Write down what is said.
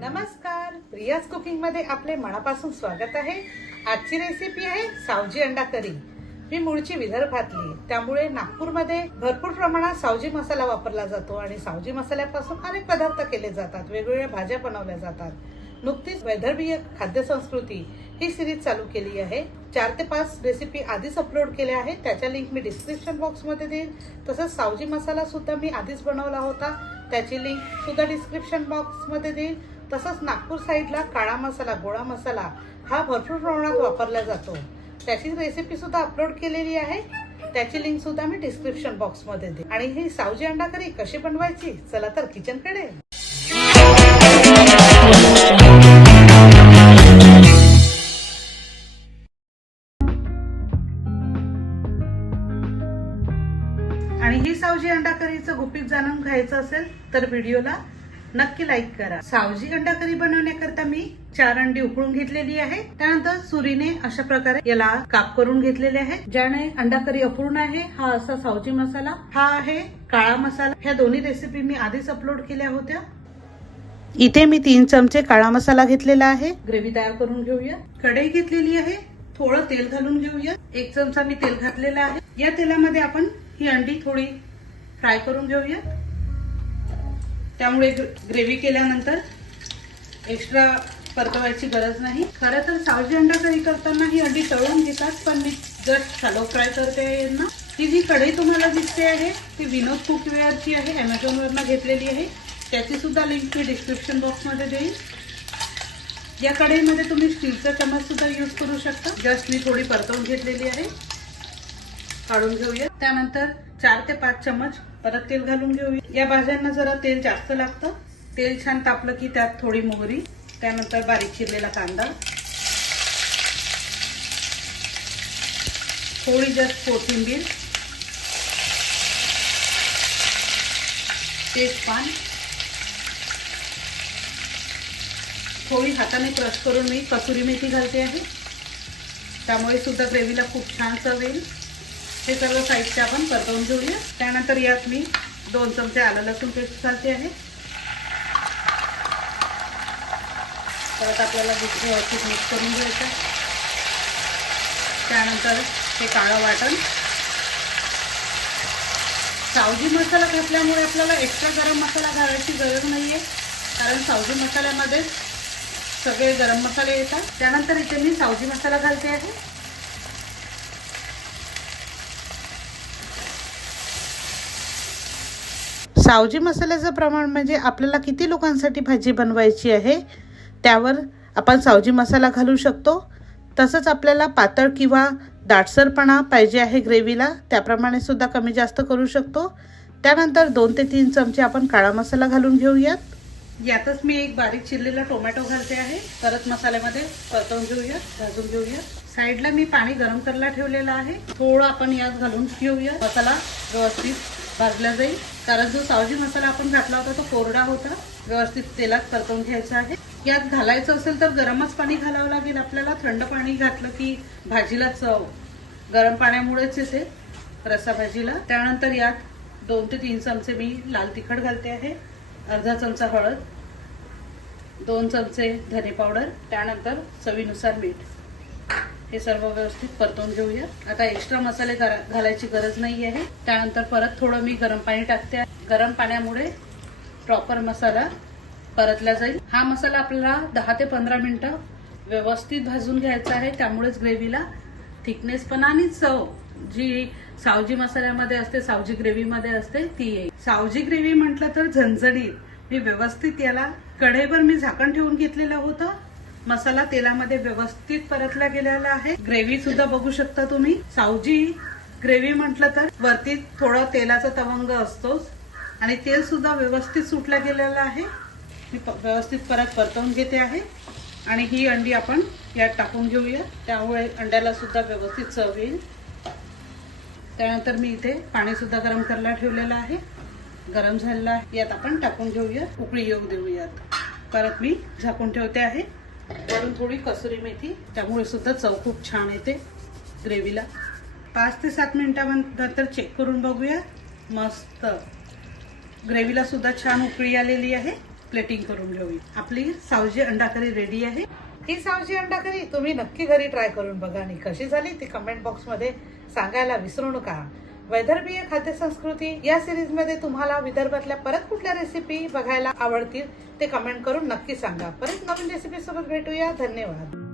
नमस्कार. रियाज कुकिंगमध्ये आपले मनापासून स्वागत आहे. आजची रेसिपी आहे सावजी अंडा करी. मी मूळची विदर्भातली त्यामुळे नागपूरमध्ये भरपूर प्रमाणात सावजी मसाला वापरला जातो आणि सावजी मसाल्यापासून अनेक पदार्थ केले जातात. वेगवेगळ्या भाज्या बनवल्या जातात. नुकतीच वैदर्भीय खाद्य संस्कृती ही सिरीज चालू केली आहे. चार ते पाच रेसिपी आधीच अपलोड केल्या आहेत. त्याच्या लिंक मी डिस्क्रिप्शन बॉक्समध्ये देईन. तसंच सावजी मसाला सुद्धा मी आधीच बनवला होता. त्याची लिंक सुद्धा डिस्क्रिप्शन बॉक्समध्ये देईन. तसंच नागपूर साईडला काळा मसाला गोळा मसाला हा भरपूर प्रमाणात वापरला जातो. त्याची रेसिपी सुद्धा अपलोड केलेली आहे. त्याची लिंक सुद्धा मी डिस्क्रिप्शन बॉक्समध्ये दे आणि ही सावजी अंडा करी कशी बनवायची? चला तर किचनकडे आणि ही सावजी अंडा करीचं गुपित जाणून घ्यायचं असेल तर व्हिडिओला नक्की लाईक करा. सावजी अंडा करी बनवण्याकरता मी चार अंडी उकळून घेतलेली आहे. त्यानंतर सुरीने अशा प्रकारे याला काप करून घेतलेले आहे. ज्याने अंडा करी अपूर्ण आहे हा असा सावजी मसाला हा आहे काळा मसाला. ह्या दोन्ही रेसिपी मी आधीच अपलोड केल्या होत्या. इथे मी तीन चमचे काळा मसाला घेतलेला आहे. ग्रेव्ही तयार करून घेऊया. कढई घेतलेली आहे. थोडं तेल घालून घेऊया. एक चमचा मी तेल घातलेला आहे. या तेलामध्ये आपण ही अंडी थोडी फ्राय करून घेऊया. त्यामुळे ग्रेव्ही केल्यानंतर एक्स्ट्रा परतवायची गरज नाही. खरं तर सावजी अंडा करी करताना ही अंडी तळून घेतात पण मी जस्ट शालो फ्राय करते यांना ही जी कढई तुम्हाला दिसते आहे ती विनोद कुकवेअरची आहे अमेझॉनवरनं घेतलेली आहे. त्याची सुद्धा लिंक मी डिस्क्रिप्शन बॉक्समध्ये देईन. या कढईमध्ये तुम्ही स्टीलचा चमच सुद्धा यूज करू शकता. जस्ट मी थोडी परतवून घेतलेली आहे. काढून घेऊया. त्यानंतर चार ते पाच चमच परत तेल घालून घेऊया. या भाज्यांना जरा तेल जास्त लागतं. तेल छान तापलं की त्यात थोडी मोहरी त्यानंतर बारीक चिरलेला कांदा. थोडी जास्त कोथिंबीर. तेजपान थोडी हाताने क्रश करून मी कसुरी मेथी घालते आहे. त्यामुळे सुद्धा ग्रेव्हीला खूप छान चव येईल. हे सर्व साहित्य आपण परतवून घेऊया. त्यानंतर यात मी दोन चमचे आलं लसूण पेस्ट घालते आहे. परत आपल्याला व्यवस्थित मिक्स करून घ्यायचं त्यानंतर हे काळं वाटण. सावजी मसाला घातल्यामुळे आपल्याला एक्स्ट्रा गरम मसाला घालायची गरज नाहीये. कारण सावजी मसाल्यामध्ये सगळे गरम मसाले येतात. त्यानंतर इथे मी सावजी मसाला घालते आहे. सावजी मसाल्याचं प्रमाण म्हणजे आपल्याला किती लोकांसाठी भाजी बनवायची आहे त्यावर आपण सावजी मसाला घालू शकतो. तसंच आपल्याला पातळ किंवा दाटसरपणा पाहिजे आहे ग्रेव्हीला त्याप्रमाणे सुद्धा कमी जास्त करू शकतो. त्यानंतर दोन ते तीन चमचे आपण काळा मसाला घालून घेऊयात. यातच मी एक बारीक चिरलेला टोमॅटो घालते आहे. परत मसाल्यामध्ये परतवून घेऊया भाजून घेऊया साईडला मी पाणी गरम करायला ठेवलेलं आहे. थोडं आपण यात घालून घेऊया मसाला व्यवस्थित भाजला जाईल. कारण जो सावजी मसाला आपण घातला होता तो कोरडा होता. व्यवस्थित तेलात परतवून घ्यायचा आहे. यात घालायचं असेल तर गरमच पाणी घालावं लागेल. आपल्याला थंड पाणी घातलं की भाजीला चव गरम पाण्यामुळेच येते रस्सा भाजीला. त्यानंतर यात दोन ते तीन चमचे मी लाल तिखट घालते आहे. अर्धा चमचा हळद दोन चमचे धने पावडर त्यानंतर चवीनुसार मीठ. हे सर्व व्यवस्थित परतवून घेऊया. आता एक्स्ट्रा मसाले घालायची गरज नाही आहे. त्यानंतर परत थोडं मी गरम पाणी टाकते. गरम पाण्यामुळे प्रॉपर मसाला परतला जाईल. हा मसाला आपल्याला दहा ते पंधरा मिनिटं व्यवस्थित भाजून घ्यायचा आहे. त्यामुळेच ग्रेव्हीला थिकनेस पण आणि चव जी सावजी मसाल्यामध्ये असते सावजी ग्रेव्हीमध्ये असते ती येईल. सावजी ग्रेव्ही म्हटलं तर झणझणीत. मी व्यवस्थित याला कढईवर मी झाकण ठेवून घेतलेलं होतं. मसाला तेलामध्ये व्यवस्थित परतला गेलेला आहे. ग्रेव्ही सुद्धा बघू शकता तुम्ही. सावजी ग्रेव्ही म्हटलं तर वरती थोडं तेलाचा तवंग असतोच आणि तेल सुद्धा व्यवस्थित सुटला गेलेलं आहे. मी व्यवस्थित परत परतवून घेते आहे. आणि ही अंडी आपण यात टाकून घेऊया. त्यामुळे अंड्याला सुद्धा व्यवस्थित चव येईल. त्यानंतर मी इथे पाणी सुद्धा गरम करायला ठेवलेलं आहे. गरम झालेलं आहे. यात आपण टाकून घेऊया. उकळी येऊ देऊयात. परत मी झाकून ठेवते आहे. वरून थोडी कसुरी मेथी त्यामुळे सुद्धा चव खूप छान येते ग्रेव्हीला. पाच ते सात मिनिटानंतर चेक करून बघूया. मस्त ग्रेव्हीला सुद्धा छान उकळी आलेली आहे. प्लेटिंग करून घेऊया. आपली सावजी अंडा करी रेडी आहे. ही सावजी अंडा करी तुम्ही नक्की घरी ट्राय करून बघा आणि कशी झाली ती कमेंट बॉक्समध्ये सांगायला विसरू नका. वैदर्भीय खाद्य संस्कृती या सिरीजमध्ये तुम्हाला विदर्भातल्या परत कुठल्या रेसिपी बघायला आवडतील ते कमेंट करून नक्की सांगा. परत नवीन रेसिपी सोबत भेटूया. धन्यवाद.